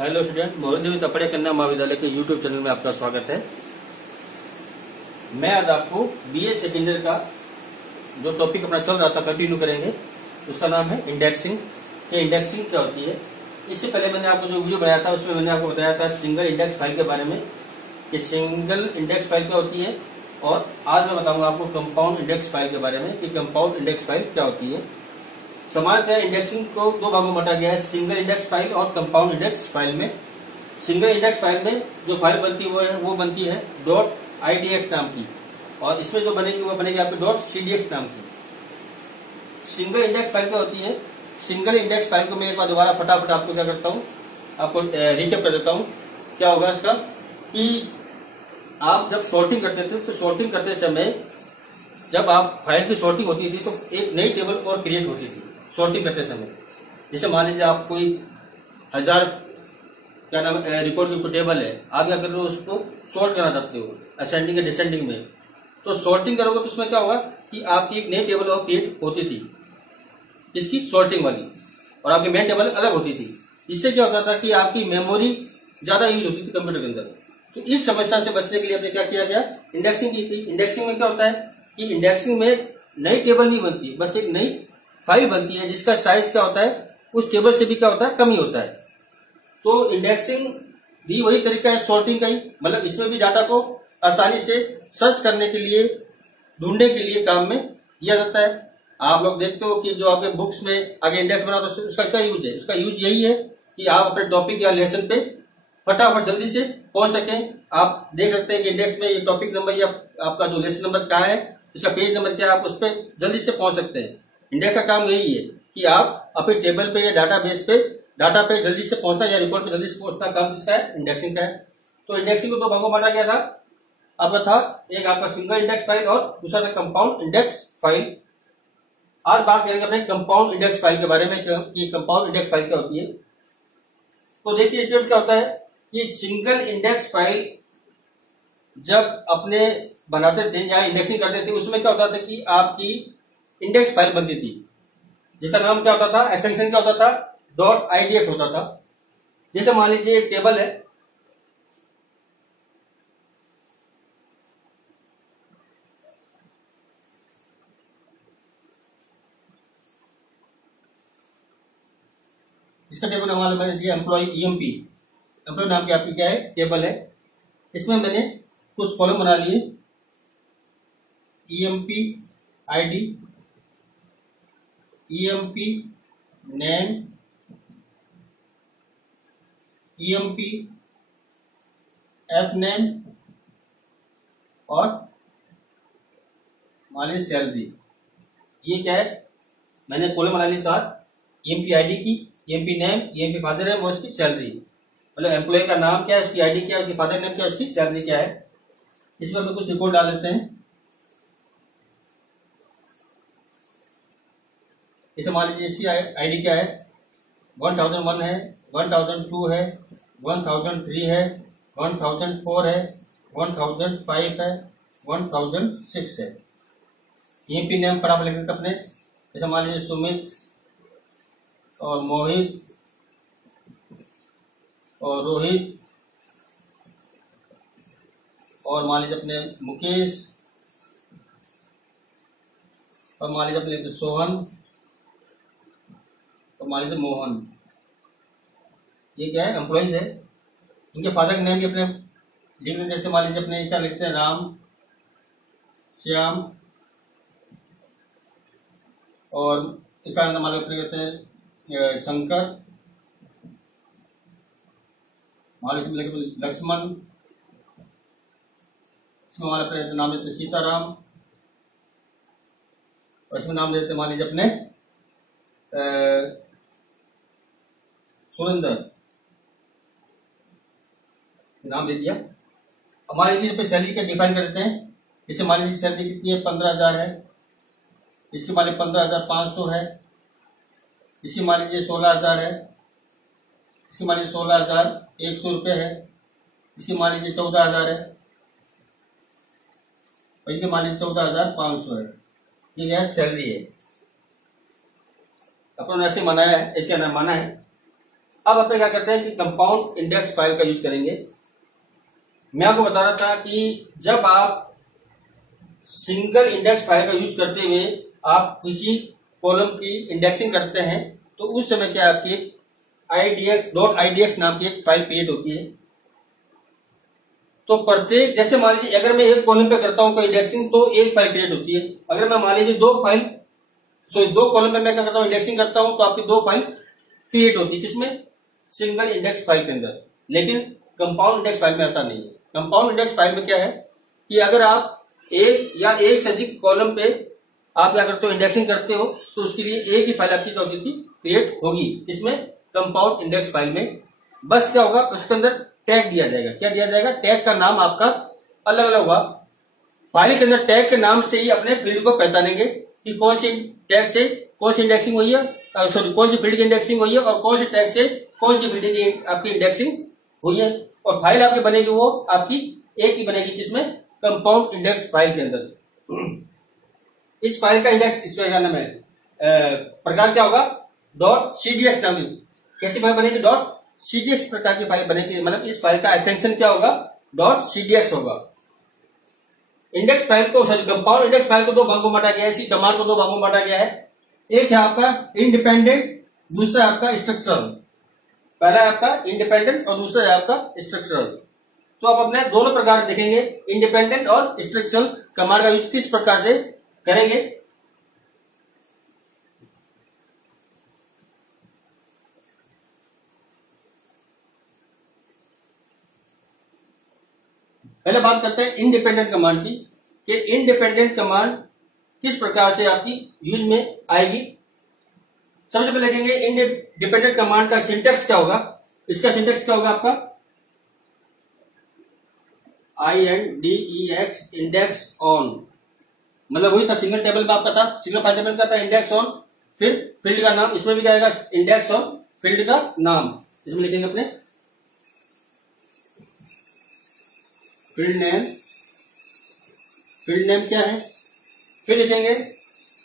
Hello student, मोहदेवी तपड़े कन्या महाविद्यालय के यूट्यूब चैनल में आपका स्वागत है। मैं आज आपको बीए सेकेंड ईयर का जो टॉपिक अपना चल रहा था कंटिन्यू करेंगे। उसका नाम है इंडेक्सिंग। कि इंडेक्सिंग क्या होती है। इससे पहले मैंने आपको जो वीडियो बनाया था उसमें मैंने आपको बताया था सिंगल इंडेक्स फाइल के बारे में कि सिंगल इंडेक्स फाइल क्या होती है, और आज मैं बताऊंगा आपको कंपाउंड इंडेक्स फाइल के बारे में कि कंपाउंड इंडेक्स फाइल क्या होती है। सामान्यतः इंडेक्सिंग को दो भागों में बांटा गया है, सिंगल इंडेक्स फाइल और कंपाउंड इंडेक्स फाइल में। सिंगल इंडेक्स फाइल में जो फाइल बनती है वो बनती है .idx नाम की, और इसमें जो बनेगी वो बनेगी आपकी .cdx नाम की। सिंगल इंडेक्स फाइल क्या होती है। सिंगल इंडेक्स फाइल को मैं एक बार दोबारा फटाफट आपको क्या करता हूँ, आपको रिकैप कर देता हूँ। क्या होगा इसका कि आप जब सॉर्टिंग करते थे तो सॉर्टिंग करते समय जब आप फाइल की सॉर्टिंग होती थी तो एक नई टेबल और क्रिएट होती थी सॉर्टिंग करते समय। जैसे मान लीजिए आप कोई 1000 क्या नाम रिकॉर्ड की टेबल है, आप क्या कर रहे हो उसको सॉर्ट करना चाहते हो असेंडिंग या डिसेंडिंग में, तो सॉर्टिंग करोगे तो उसमें क्या होगा कि आपकी एक नई टेबल और क्रिएट होती थी इसकी सॉर्टिंग वाली, और आपकी मेन टेबल अलग होती थी। इससे क्या होता था कि आपकी मेमोरी ज्यादा यूज होती थी कंप्यूटर के अंदर। तो इस समस्या से बचने के लिए आपने क्या किया गया, इंडेक्सिंग की थी। इंडेक्सिंग में क्या होता है कि इंडेक्सिंग में नई टेबल नहीं बनती, बस एक नई फाइल बनती है जिसका साइज क्या होता है उस टेबल से भी क्या होता है कम ही होता है। तो इंडेक्सिंग भी वही तरीका है सॉर्टिंग का ही, मतलब इसमें भी डाटा को आसानी से सर्च करने के लिए ढूंढने के लिए काम में लिया जाता है। आप लोग देखते हो कि जो आपके बुक्स में आगे इंडेक्स बना तो उसका क्या यूज है, उसका यूज यही है कि आप अपने टॉपिक या लेसन पे फटाफट जल्दी से पहुंच सकें। आप देख सकते हैं कि इंडेक्स में ये टॉपिक नंबर या आपका जो लेसन नंबर क्या है, इसका पेज नंबर क्या है, आप उस पर जल्दी से पहुंच सकते हैं। इंडेक्स का काम यही है कि आप अपने टेबल पे या डाटा बेस पे डाटा पे जल्दी से पहुंचना या रिकॉर्ड पे जल्दी से पहुंचना काम किसका है, इंडेक्सिंग का है। तो इंडेक्सिंग को दो भागों में बांटा गया था। आपका था एक आपका सिंगल इंडेक्स फाइल और दूसरा था कंपाउंड इंडेक्स फाइल। आज बात करेंगे अपने कंपाउंड इंडेक्स फाइल के बारे में कि कंपाउंड इंडेक्स फाइल क्या होती है। तो देखिए इसमें क्या होता है कि सिंगल इंडेक्स फाइल जब अपने बनाते थे या इंडेक्सिंग करते थे उसमें क्या होता था कि आपकी इंडेक्स फाइल बनती थी जिसका नाम क्या होता था, एक्सटेंशन क्या होता था, .idx होता था। जैसे मान लीजिए एक टेबल है, इसका टेबल हमारे मैंने दिया एम्प्लॉय ईएमपी, एम्प्लॉय नाम की आपकी क्या है टेबल है। इसमें मैंने कुछ कॉलम बना लिए, EMP ID, EMP name, EMP F name और मान लीजिए सैलरी। ये क्या है, मैंने कॉलम बना ली 4, ईएमपी आईडी की, EMP name, EMP father name और उसकी सैलरी। मतलब एम्प्लॉय का नाम क्या है, उसकी आईडी क्या है, उसकी फादर नेम क्या है, उसकी सैलरी क्या है। इसमें हम कुछ रिकॉर्ड डाल देते हैं। इसे मान लीजिए इसकी आईडी क्या है, 1001 है, 1002 है, 1003 है, 1004 है, 1005 है, 1006 है। ईएमपी नेम फटाफट लिख देते अपने। जैसे मान लीजिए सुमित और मोहित और रोहित और मान लीजिए अपने मुकेश और मान लीजिए अपने सोहन और मान लीजिए मोहन। ये क्या है, एम्प्लॉइज है। इनके फादर के नेम भी अपने लिख लेते। जैसे मान लीजिए अपने क्या लिखते हैं, राम, श्याम, और इसका नाम मान लीजिए कहते हैं शंकर, मान लीजिए लक्ष्मण, इसमें मान लीजिए नाम लेते सीताराम, और इसमें नाम लेते मान लीजिए अपने सुरेंद्र, नाम दे दिया। हमारे लिए सैलरी का डिफाइन कर देते हैं। इससे मान लीजिए सैलरी कितनी है, 15,000 है, इसकी मान लीजिए 15,500 है, इसकी मान लीजिए 16,000 है, इसकी मान लीजिए 16,100 रुपये है, इसकी मान लीजिए 14,000 है, और इनकी मान लीजिए 14,500 है। ये क्या है, सैलरी है। अपन ऐसे मनाया है, इसका नाम माना है। अब अपने क्या करते हैं कि कंपाउंड इंडेक्स फाइल का यूज करेंगे। मैं आपको बता रहा था कि जब आप सिंगल इंडेक्स फाइल का यूज करते हुए आप किसी कॉलम की इंडेक्सिंग करते हैं तो उस समय क्या आपकी idx नाम की एक फाइल क्रिएट होती है। तो प्रत्येक, जैसे मान लीजिए अगर मैं एक कॉलम पे करता हूं कोई इंडेक्सिंग तो एक फाइल क्रिएट होती है। अगर मैं मान लीजिए दो कॉलम पे मैं क्या करता हूं, इंडेक्सिंग करता हूं, तो आपकी दो फाइल क्रिएट होती है। किसमें? सिंगल इंडेक्स फाइल के अंदर। लेकिन कंपाउंड इंडेक्स फाइल में ऐसा नहीं है। कंपाउंड इंडेक्स फाइल में क्या है कि अगर आप एक या एक से अधिक कॉलम पे आप क्या करते हो, इंडेक्सिंग करते हो, तो उसके लिए एक ही फाइल आपकी क्या होती थी, क्रिएट होगी। इसमें कंपाउंड इंडेक्स फाइल में बस क्या होगा, उसके अंदर टैग दिया जाएगा। क्या दिया जाएगा? टैग का नाम आपका अलग अलग होगा। फाइल के अंदर टैग के नाम से ही अपने फील्ड को पहचानेंगे कि कौन सी टैग से कौन सी इंडेक्सिंग हुई है, सॉरी कौन सी फील्ड की इंडेक्सिंग हुई है और कौन सी टैग से कौन सी फील्ड की आपकी इंडेक्सिंग हुई है। और फाइल आपकी बनेगी वो आपकी एक ही बनेगी, किसमें? कंपाउंड इंडेक्स फाइल के अंदर। इस फाइल का इंडेक्स इसका नाम है प्रकार क्या होगा? .cdx नाम की। कैसी फाइल बनेगी? .cdx प्रकार की फाइल बनेगी। मतलब इस फाइल का एक्सटेंशन क्या होगा? .cdx होगा। इंडेक्स फाइल को, सॉरी कंपाउंड इंडेक्स फाइल को दो भागों में बांटा गया है। इसी कमांड को दो भागों में बांटा गया है। एक है आपका इंडिपेंडेंट, दूसरा है आपका स्ट्रक्चरल। पहला है आपका इंडिपेंडेंट और दूसरा है आपका स्ट्रक्चरल। तो आप अपने दोनों प्रकार देखेंगे, इंडिपेंडेंट और स्ट्रक्चरल कमांड का यूज किस प्रकार से करेंगे। पहले बात करते हैं इंडिपेंडेंट कमांड की, कि इंडिपेंडेंट कमांड किस प्रकार से आपकी यूज में आएगी। सबसे पहले देखेंगे इंडिपेंडेंट कमांड का सिंटेक्स क्या होगा। इसका सिंटेक्स क्या होगा आपका? INDEX इंडेक्स ऑन, मतलब वही था सिंगल टेबल में आपका था, सिंगल फाइल टेबल का था इंडेक्स ऑन, फिर फील्ड का नाम। इसमें भी क्या आएगा? इंडेक्स ऑन फील्ड का नाम। इसमें लिखेंगे अपने फील्ड नेम। फील्ड नेम क्या है? फिर लिखेंगे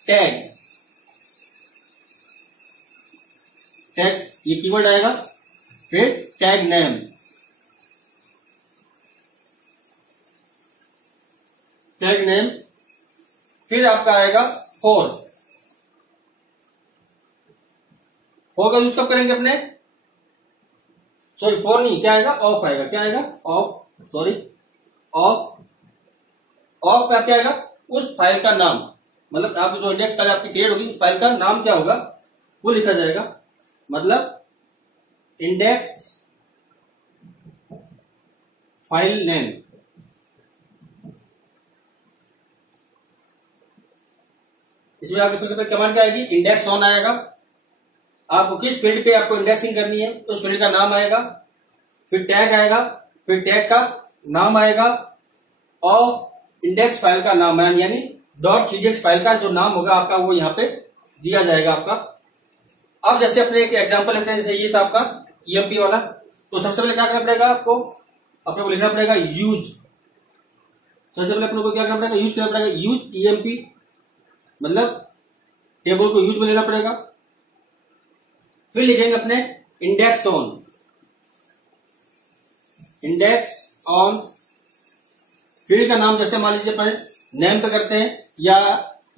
टैग। टैग ये कीवर्ड आएगा। फिर टैग नेम, टैग नेम। फिर आपका आएगा फॉर। फॉर का यूज कब करेंगे अपने? सॉरी फॉर नहीं, क्या आएगा? ऑफ आएगा। क्या आएगा? Of, sorry of. ऑफ का क्या आएगा? उस फाइल का नाम, मतलब आप जो इंडेक्स फाइल आपकी क्रिएट होगी उस फाइल का नाम क्या होगा वो लिखा जाएगा। मतलब इंडेक्स फाइल नेम। इसमें आपकी सबसे पहले कमांड क्या आएगी? इंडेक्स ऑन आएगा। आपको किस फील्ड पे आपको इंडेक्सिंग करनी है उस फील्ड का नाम आएगा। फिर टैग आएगा, फिर टैग का नाम आएगा, और इंडेक्स फाइल का नाम यानी .cdx फाइल का जो नाम होगा आपका वो यहाँ पे दिया जाएगा आपका। अब जैसे अपने एक एग्जांपल लेते हैं, जैसे ये था आपका EMP वाला। तो सबसे पहले क्या करना पड़ेगा आपको? अपने को लिखना पड़ेगा यूज। सबसे पहले अपने को क्या करना पड़ेगा? यूज करना पड़ेगा। यूज EMP, मतलब टेबल को यूज में लेना पड़ेगा। फिर लिखेंगे अपने index on. Index on field का नाम, जैसे मान लीजिए अपन नेम पे करते हैं या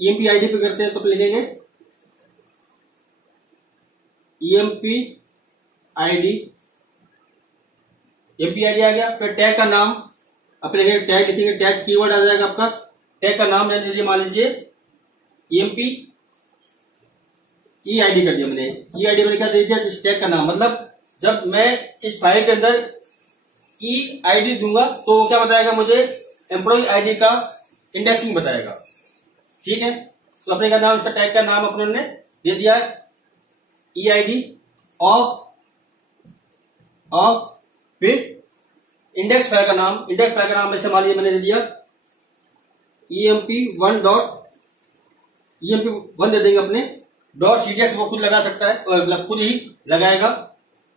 EMP ID पे करते हैं तो लिखेंगे EMP ID। EMP ID आ गया। फिर टैग का नाम अपने टैग लिखेंगे। टैग कीवर्ड आ जाएगा आपका। टैग का नाम मान लीजिए EMP EID कर दिया मैंने। EID मैंने क्या दे दिया? इस टैग का नाम। मतलब जब मैं इस फाइल के अंदर EID दूंगा तो क्या बताएगा मुझे? एम्प्लॉय ID का इंडेक्सिंग बताएगा। ठीक है, तो अपने का नाम, इसका टैग का नाम अपने ने दे दिया EID ऑफ। फिर इंडेक्स फाइल का नाम। इंडेक्स फाइल का नाम ऐसे मान लीजिए मैंने दे दिया EMP1 दे देंगे अपने। .cdx वो खुद लगा सकता है, मतलब खुद ही लगाएगा।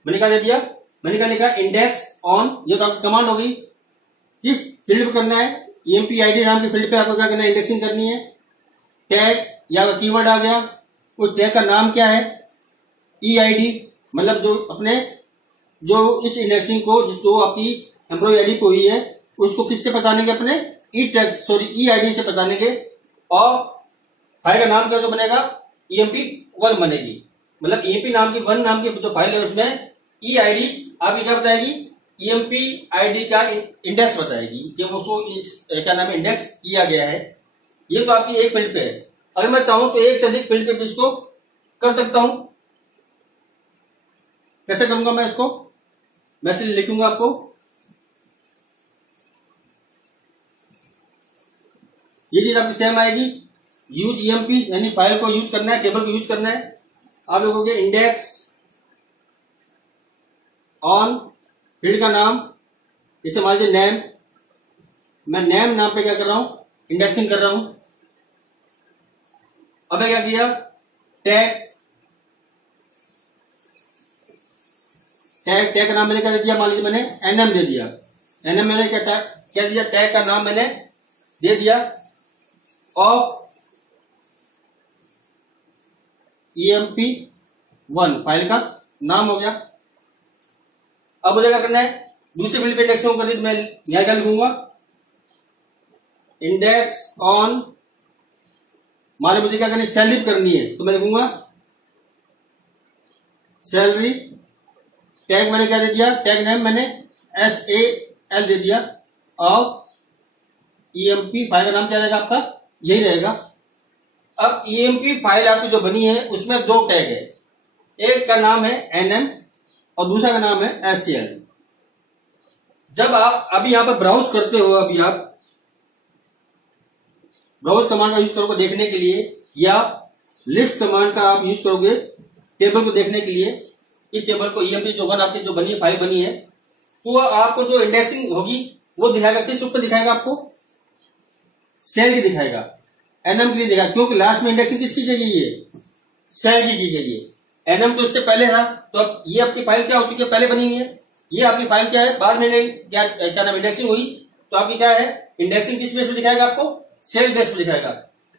मैंने क्या दे दिया? मैंने क्या लिखा? Index on. ये तो आपकी कमांड होगी। किस फील्ड पे करना है? EMP ID नाम के फील्ड पे आपको क्या करना है? इंडेक्सिंग करनी है। टैग या कीवर्ड आ गया, उस टैग का नाम क्या है? EID। मतलब जो अपने जो इस इंडेक्सिंग को जो आपकी एम्प्लॉय आईडी को हुई है उसको किससे पहचानेंगे, अपने ई आईडी से पहचानेंगे। और फाइल का नाम क्या जो बनेगा, EMP1 बनेगी। मतलब EMP नाम की 1 नाम की जो फाइल है उसमें ई आईडी आपकी क्या बताएगी, EMP आईडी का इंडेक्स बताएगी कि उसको क्या नाम है इंडेक्स किया गया है। ये तो आपकी एक फील्ड पे है। अगर मैं चाहूं तो एक से अधिक फील्ड पे इसको कर सकता हूं। कैसे करूंगा मैं इसको, मैं इसलिए लिखूंगा आपको, ये चीज आपकी सेम आएगी। यूज EMP यानी फाइल को यूज करना है, टेबल को यूज करना है। आप लिखोगे इंडेक्स ऑन फील्ड का नाम, जैसे मान लीजिए नेम, मैं नेम नाम पे क्या कर रहा हूं, इंडेक्सिंग कर रहा हूं। अब मैं क्या किया, टैग का नाम मैंने क्या दिया, मान लीजिए मैंने NM दे दिया। NM मैंने क्या दिया, टैग का नाम मैंने दे दिया। और EMP1 फाइल का नाम हो गया। अब मुझे क्या करना है, दूसरी फील्ड पे इंडेक्सिंग करनी, तो मैं यहां क्या लिखूंगा, इंडेक्स ऑन, मान मुझे क्या करनी है, सैलरी करनी है, तो मैं लिखूंगा सैलरी। टैग मैंने क्या दे दिया, टैग नेम मैंने SAL दे दिया। और EMP फाइल का नाम क्या रहेगा आपका, यही रहेगा। अब EMP फाइल आपकी जो बनी है उसमें 2 टैग है, एक का नाम है NM और दूसरा का नाम है SAL। जब आप अभी यहां पर ब्राउज करते हो, अभी आप ब्राउज कमांड का यूज करोगे देखने के लिए, या लिस्ट कमांड का आप यूज करोगे टेबल को देखने के लिए, इस टेबल को EMP जो 1 आपकी जो बनी है फाइल बनी है, तो आपको जो इंडेक्सिंग होगी वो दिखाएगा, किस ऊपर दिखाएगा, आपको सेल की दिखाएगा, NM के लिए दिखाएगा। क्योंकि लास्ट में इंडेक्सिंग किसकी की गई है, सेल की गई है। NM तो इससे पहले था, तो अब ये आपकी फाइल क्या हो चुकी है, पहले बनी हुई है। ये आपकी फाइल क्या है, बाद में क्या नाम इंडेक्सिंग हुई, तो आपकी क्या है, इंडेक्सिंग किस बेस पे दिखाएगा, आपको सेल बेस पे दिखाएगा।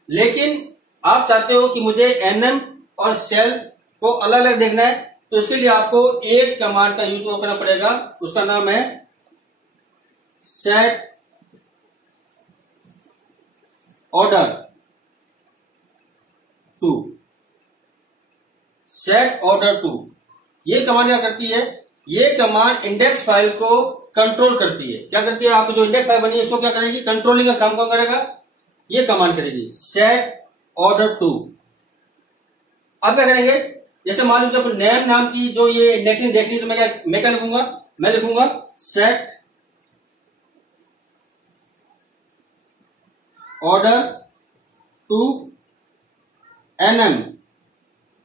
लेकिन आप चाहते हो कि मुझे NM और सेल को अलग अलग देखना है, तो इसके लिए आपको एक कमांड का यूज करना पड़ेगा, उसका नाम है set order to. Set order to ये कमांड क्या करती है, ये कमांड इंडेक्स फाइल को कंट्रोल करती है। क्या करती है, आपको जो इंडेक्स फाइल बनी है इसको क्या करेगी, कंट्रोलिंग का काम कौन करेगा, ये कमांड करेगी, सेट ऑर्डर टू। अब क्या करेंगे, जैसे मान लीजिए जब नेम नाम की जो ये इंडेक्सिंग देखनी है, तो मैं क्या लिखूंगा, मैं लिखूंगा सेट ऑर्डर टू NM।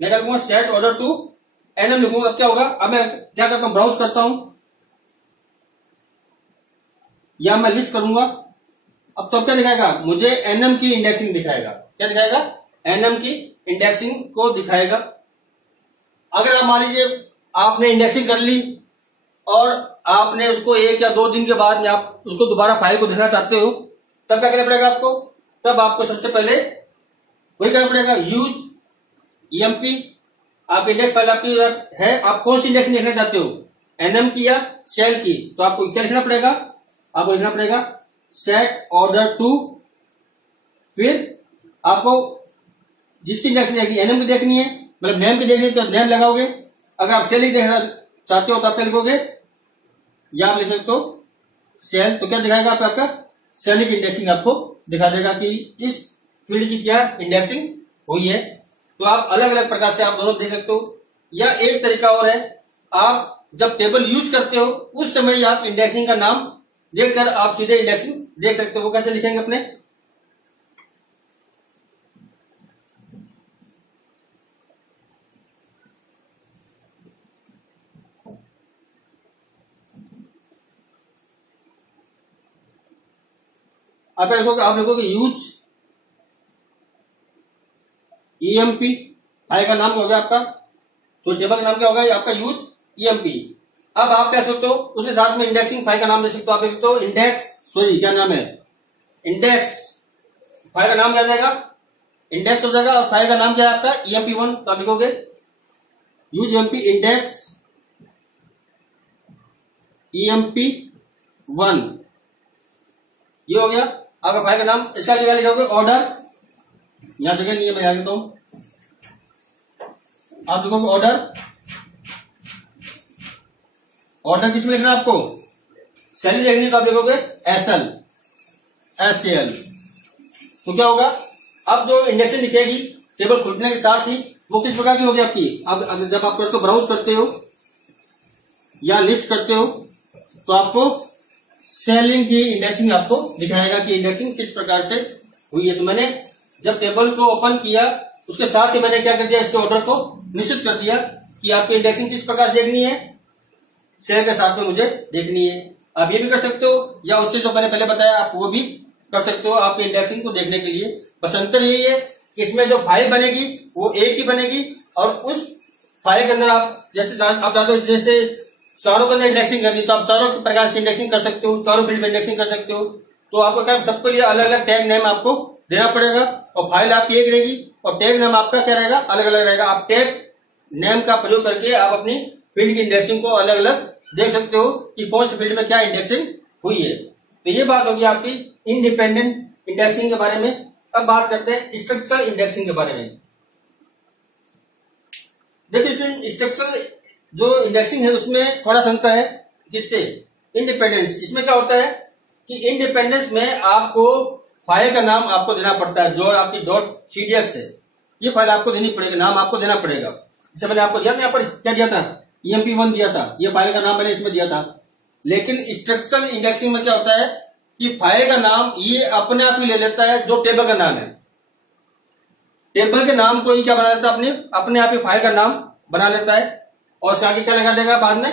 मैं क्या लिखूंगा, सेट ऑर्डर टू NM लिखूंगा। अब क्या होगा, अब मैं क्या करता हूं, ब्राउज करता हूं या मैं लिस्ट करूंगा। अब तो क्या दिखाएगा, मुझे NM की इंडेक्सिंग दिखाएगा। क्या दिखाएगा, NM की इंडेक्सिंग को दिखाएगा। अगर आप मान लीजिए आपने इंडेक्सिंग कर ली और आपने उसको 1 या 2 दिन के बाद में आप उसको दोबारा फाइल को देखना चाहते हो, तब क्या करना पड़ेगा आपको, तब आपको सबसे पहले वही करना पड़ेगा, यूज EMP। आप इंडेक्स फाइल आपकी है, आप कौन सी इंडेक्सिंग देखना चाहते हो, NM की या सेल की, तो आपको क्या लिखना पड़ेगा, आपको लिखना पड़ेगा सेट ऑर्डर टू। फिर आपको जिसकी इंडेक्सिंग देखनी है, NM की देखनी है, मतलब नेम की देखनी है तो नेम लगाओगे। अगर आप सेल ही देखना चाहते हो तो आप क्या लिखोगे, या आप लिख सकते हो सेल, तो क्या दिखाएगा आपका सेल की इंडेक्सिंग आपको दिखा देगा कि इस फील्ड की क्या इंडेक्सिंग हुई है। तो आप अलग अलग प्रकार से आप दोनों देख सकते हो। या एक तरीका और है, आप जब टेबल यूज करते हो उस समय आप इंडेक्सिंग का नाम देखकर आप सीधे इंडेक्सिंग देख सकते हो। वो कैसे लिखेंगे अपने, आप लिखोगे यूज EMP फाइल का नाम हो गया आपका, तो टेबल का नाम क्या होगा आपका, यूज EMP। अब आप क्या सकते हो, उसके साथ में इंडेक्सिंग फाइल का नाम दे सकते हो। आप लिख सकते हो क्या नाम है, इंडेक्स फाइल का नाम क्या जाएगा, इंडेक्स हो जाएगा, और फाइल का नाम क्या है आपका EMP1। तो आप लिखोगे यूज ईएमपी इंडेक्स EMP1, ये हो गया आपका फाइल का नाम। इसका जगह लिखोगे ऑर्डर, यहां जगह नहीं है, मैं यहां लिखता हूं, आप लिखोगे ऑर्डर। ऑर्डर किसमें लिखना है आपको, सैलरी लिखनी, तो आप लिखोगे SL। तो क्या होगा, अब जो इंडेक्सिंग लिखेगी टेबल खुलने के साथ ही, वो किस प्रकार की होगी आपकी। अब जब आप उसको ब्राउज करते हो या लिस्ट करते हो तो आपको सेलिंग की इंडेक्सिंग आपको दिखाएगा कि इंडेक्सिंग किस प्रकार से हुई है। तो मैंने जब टेबल को ओपन किया उसके साथ ही मैंने क्या कर दिया, इसके ऑर्डर को निश्चित कर दिया कि आपकी इंडेक्सिंग किस प्रकार से देखनी है, सेल के साथ में मुझे देखनी है। आप ये भी कर सकते हो, या उससे जो मैंने पहले बताया आप वो भी कर सकते हो आपकी इंडेक्सिंग को देखने के लिए। बस अंतर यही है कि इसमें जो फाइल बनेगी वो एक ही बनेगी, और उस फाइल के अंदर आप जैसे आप जानते हो, जैसे चारों के अंदर इंडेक्सिंग करनी, तो आप चारों प्रकार से इंडेक्सिंग कर सकते हो, चारों फील्ड में इंडेक्सिंग कर सकते हो। तो आपको क्या, सबके लिए अलग अलग टैग नेम आपको देना पड़ेगा, और फाइल आपकी एक रहेगी और टैग नेम आपका क्या रहेगा, अलग अलग रहेगा। आप टैग नेम का प्रयोग करके आप अपनी फील्ड की इंडेक्सिंग को अलग अलग देख सकते हो कि कौन से फील्ड में क्या इंडेक्सिंग हुई है। तो ये बात होगी आपकी इंडिपेंडेंट इंडेक्सिंग के बारे में। अब बात करते हैं स्ट्रक्चरल इंडेक्सिंग के बारे में। देखिए स्ट्रक्चरल जो इंडेक्सिंग है उसमें थोड़ा सा अंतर है, किससे, इंडिपेंडेंस। इसमें क्या होता है कि इंडिपेंडेंस में आपको फाइल का नाम आपको देना पड़ता है, जो आपकी .cdx है, ये फाइल आपको देनी पड़ेगी, नाम आपको देना पड़ेगा। जैसे मैंने आपको दिया था, यहाँ पर क्या दिया था, EMP1 दिया था, ये फाइल का नाम मैंने इसमें दिया था। लेकिन स्ट्रक्चरल इंडेक्सिंग में क्या होता है कि फाइल का नाम ये अपने आप ही ले लेता है, जो टेबल का नाम है, टेबल के नाम को ही क्या बना लेता है, अपने आप ही फाइल का नाम बना लेता है, और आगे क्या लगा देगा, बाद में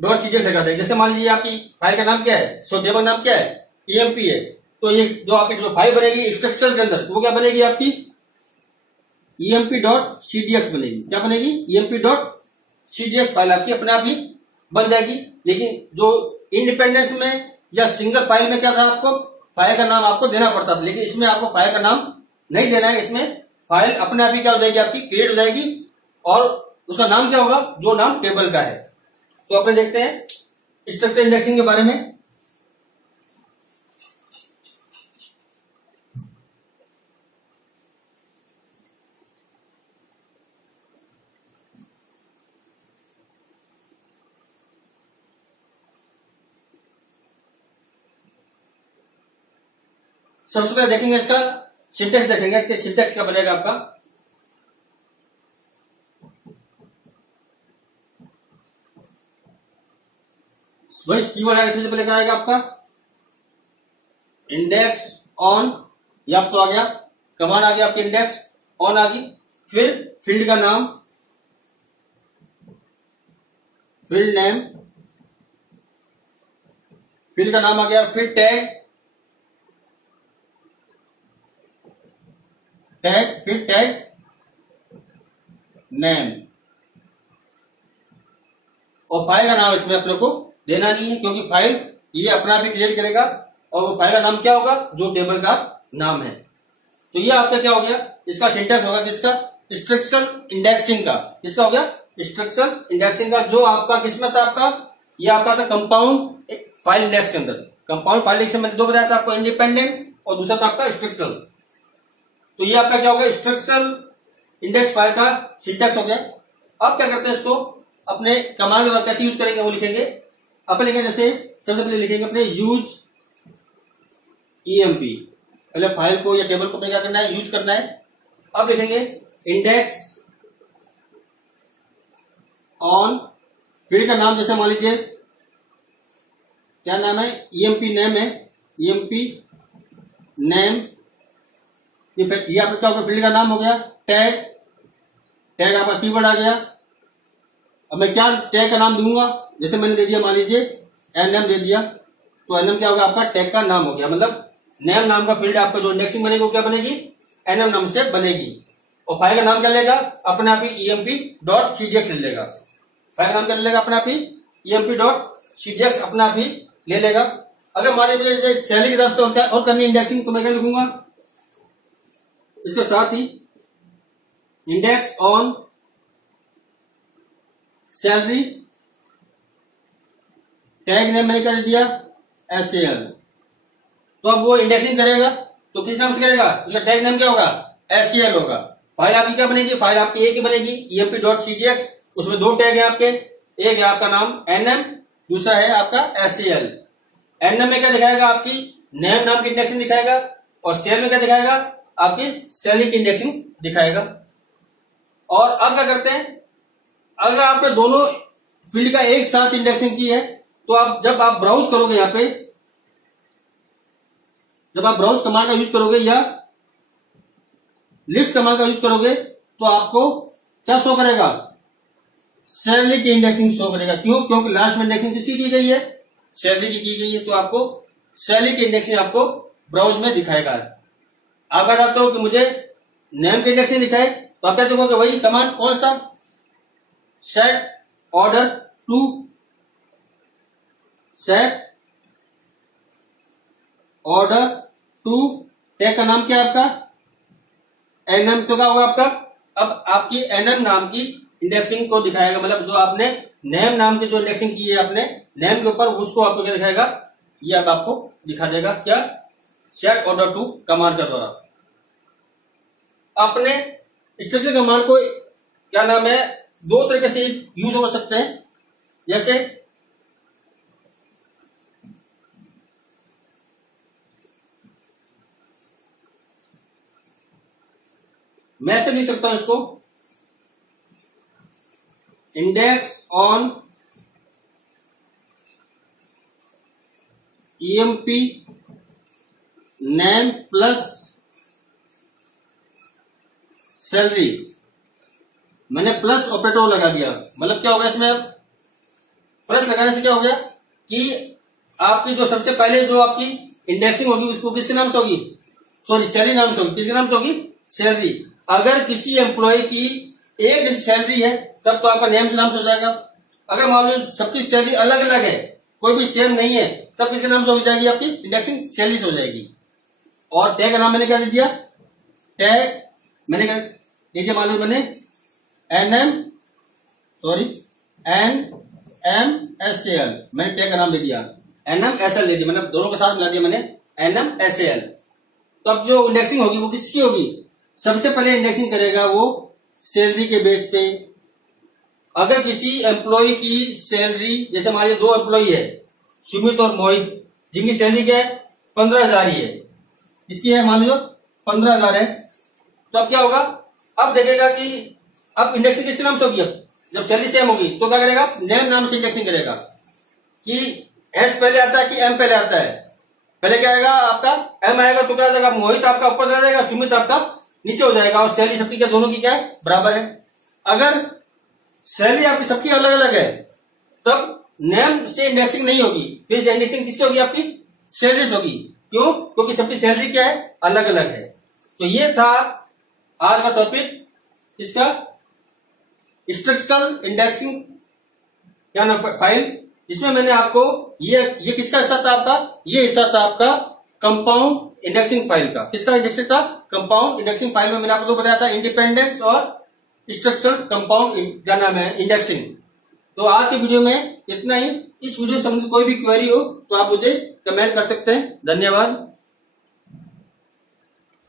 .cdx लगा देगा। जैसे मान लीजिए आपकी फाइल का नाम क्या है, सो टेबल नाम क्या है, EMP है, तो ये जो आपकी जो फाइल बनेगी स्ट्रक्चर के अंदर, तो वो क्या बनेगी आपकी EMP.cdx बनेगी। क्या बनेगी, EMP.cdx फाइल आपकी अपने आप ही बन जाएगी। लेकिन जो इंडिपेंडेंस में या सिंगल फाइल में क्या था, आपको फाइल का नाम आपको देना पड़ता था, लेकिन इसमें आपको फाइल का नाम नहीं देना है। इसमें फाइल अपने आप ही क्या हो जाएगी, आपकी क्रिएट हो जाएगी, और उसका नाम क्या होगा, जो नाम टेबल का है। तो अपने देखते हैं स्ट्रक्चर इंडेक्सिंग के बारे में। सबसे पहले देखेंगे इसका सिंटेक्स, देखेंगे कि सिंटेक्स क्या बनेगा आपका। वही कीवर्ड है, इसमें पहले क्या आएगा आपका इंडेक्स ऑन, या तो आ गया कमांड, आ गया आपकी इंडेक्स ऑन आ गई। फिर फील्ड का नाम, फील्ड नेम, फील्ड का नाम आ गया। फिर टैग, फिर टैग नेम, और फाइल का नाम इसमें अपने को देना नहीं है, क्योंकि फाइल ये अपना भी क्रिएट करेगा, और वो फाइल का नाम क्या होगा, जो टेबल का नाम है। तो ये आपका क्या हो गया, इसका सिंटेक्स होगा किसका, स्ट्रक्चरल इंडेक्सिंग का। किसका हो गया, स्ट्रक्चरल इंडेक्सिंग का। जो आपका किसमें था, आपका ये आपका था कंपाउंड फाइल इंडेक्स के अंदर। कंपाउंड फाइल इंडेक्स मैंने दो बताया था आपको, इंडिपेंडेंट और दूसरा था आपका स्ट्रक्चरल। तो ये आपका क्या होगा, स्ट्रक्चरल इंडेक्स फाइल का सिंटेक्स हो गया। अब क्या करते हैं, इसको अपने कमांड कैसे यूज करेंगे वो लिखेंगे। अपने लिखेंगे, जैसे सबसे पहले लिखेंगे अपने यूज EMP, पहले फाइल को या टेबल को अपने क्या करना है, यूज करना है। अब लिखेंगे इंडेक्स ऑन, फील्ड का नाम जैसे मान लीजिए क्या नाम है, EMP नेम है, EMP नेम, ये आपका क्या होगा, फील्ड का नाम हो गया। टैग, टैग आपका कीवर्ड आ गया। अब मैं क्या टैग का नाम दूंगा, जैसे मैंने दे दिया मान लीजिए NM दे दिया, तो NM क्या होगा, आपका टैग का नाम हो गया। मतलब नेम नाम का फील्ड आपका जो इंडेक्सिंग बनेगी वो क्या बनेगी, NM नाम से बनेगी। और फाइल का नाम क्या लेगा, अपने आप ही EMP.cdx ले लेगा। फाइल का नाम क्या ले लेगा, अपने आप ही EMP.cdx अपने आप ही ले लेगा। अगर मान लीजिए सैलरी की तरफ से और करनी इंडेक्सिंग, तो मैं क्या लिखूंगा, इसके साथ ही index on salary, tag name मैंने क्या दिया, SAL। तो अब वो इंडेक्सिंग करेगा तो किस नाम से करेगा, उसका टैग नेम क्या होगा, SAL होगा। फाइल आपकी क्या बनेगी, फाइल आपकी एक ही बनेगी, emp.ctx। उसमें दो टैग है आपके, एक है आपका नाम NM, दूसरा है आपका SAL। NM में क्या दिखाएगा, आपकी नेम नाम की इंडेक्सिंग दिखाएगा, और सेल में क्या दिखाएगा, आपकी सैलरी की इंडेक्सिंग दिखाएगा। और अब क्या करते हैं, अगर आपने दोनों फील्ड का एक साथ इंडेक्सिंग की है तो आप जब आप ब्राउज करोगे, यहां पे जब आप ब्राउज कमांड का यूज करोगे या लिस्ट कमांड का यूज करोगे तो आपको क्या शो करेगा, सैलरी की इंडेक्सिंग शो करेगा। क्यों, क्योंकि लास्ट में इंडेक्सिंग किसकी की गई है, सैलरी की गई है। तो आपको सैलरी की इंडेक्सिंग आपको ब्राउज में दिखाएगा। आप क्या चाहते हो कि मुझे नेम की इंडेक्सिंग दिखाए, तो आप क्या देखोगे, वही कमांड कौन सा, set order to, set order to, tag का नाम क्या है आपका, NM। तो क्या होगा आपका, अब आपकी NM नाम की इंडेक्सिंग को दिखाएगा, मतलब जो आपने नेम नाम की जो इंडेक्सिंग की है आपने नेम के ऊपर, उसको आपको क्या दिखाएगा, ये अब आपको दिखा देगा, क्या, सेट ऑर्डर टू कमांड के द्वारा। अपने स्ट्रक्चर कमांड को क्या नाम है, दो तरीके से यूज हो सकते हैं। जैसे मैं ऐसे लिख सकता हूं इसको, index on EMP name plus salary. मैंने प्लस ऑपरेटर लगा दिया, मतलब क्या होगा इसमें, अब प्लस लगाने से क्या हो गया कि आपकी जो सबसे पहले जो आपकी इंडेक्सिंग होगी उसको किसके नाम से होगी, सॉरी सैलरी नाम से होगी, किसके नाम से होगी, सैलरी। अगर किसी एम्प्लॉय की एक जैसी सैलरी है तब तो आपका नेम से नाम से हो जाएगा। अगर मान लो सबकी सैलरी अलग अलग है, कोई भी सेम नहीं है, तब किसके नाम से हो जाएगी, आपकी इंडेक्सिंग सैलरी से हो जाएगी। और टैग का नाम मैंने क्या दे दिया, टैग मैंने क्या दे दिया, मान लो मैंने NMSAL, मैंने टैग का नाम दे दिया, NMSAL दे दिया, मैंने दोनों के साथ मिला दिया मैंने NMSAL। तो अब जो इंडेक्सिंग होगी वो किसकी होगी, सबसे पहले इंडेक्सिंग करेगा वो सैलरी के बेस पे। अगर किसी एम्प्लॉय की सैलरी, जैसे हमारे दो एम्प्लॉय है, सुमित और मोहित, जिनकी सैलरी क्या है, 15,000 ही है, इसकी है मान लो 15,000 है। तो अब क्या होगा, अब देखेगा कि अब इंडेक्सिंग किसके नाम से होगी, अब जब सैलरी सेम होगी तो क्या करेगा, नेम नाम से इंडेक्सिंग करेगा कि एस पहले आता है कि एम पहले आता है। पहले क्या आएगा आपका, एम आएगा तो क्या हो जाएगा, मोहित आपका ऊपर चला जाएगा, सुमित आपका नीचे हो जाएगा, और सैलरी सबकी क्या, दोनों की क्या है, बराबर है। अगर सैलरी आपकी सबकी अलग अलग है तब नेम से इंडेक्सिंग नहीं होगी, फिर इंडेक्सिंग किससे होगी, आपकी सैलरी से होगी। क्यों, क्योंकि सबकी सैलरी क्या है, अलग अलग है। तो ये था आज का टॉपिक, इसका स्ट्रक्चरल इंडेक्सिंग क्या नाम फाइल, जिसमें मैंने आपको ये किसका हिस्सा था आपका, ये हिस्सा था आपका कंपाउंड इंडेक्सिंग फाइल का। किसका इंडेक्सिंग था, कंपाउंड इंडेक्सिंग फाइल में मैंने आपको दो बताया था, इंडिपेंडेंस और स्ट्रक्चरल कंपाउंड क्या नाम है, इंडेक्सिंग। तो आज के वीडियो में इतना ही। इस वीडियो से संबंधित कोई भी क्वेरी हो तो आप मुझे कमेंट कर सकते हैं। धन्यवाद।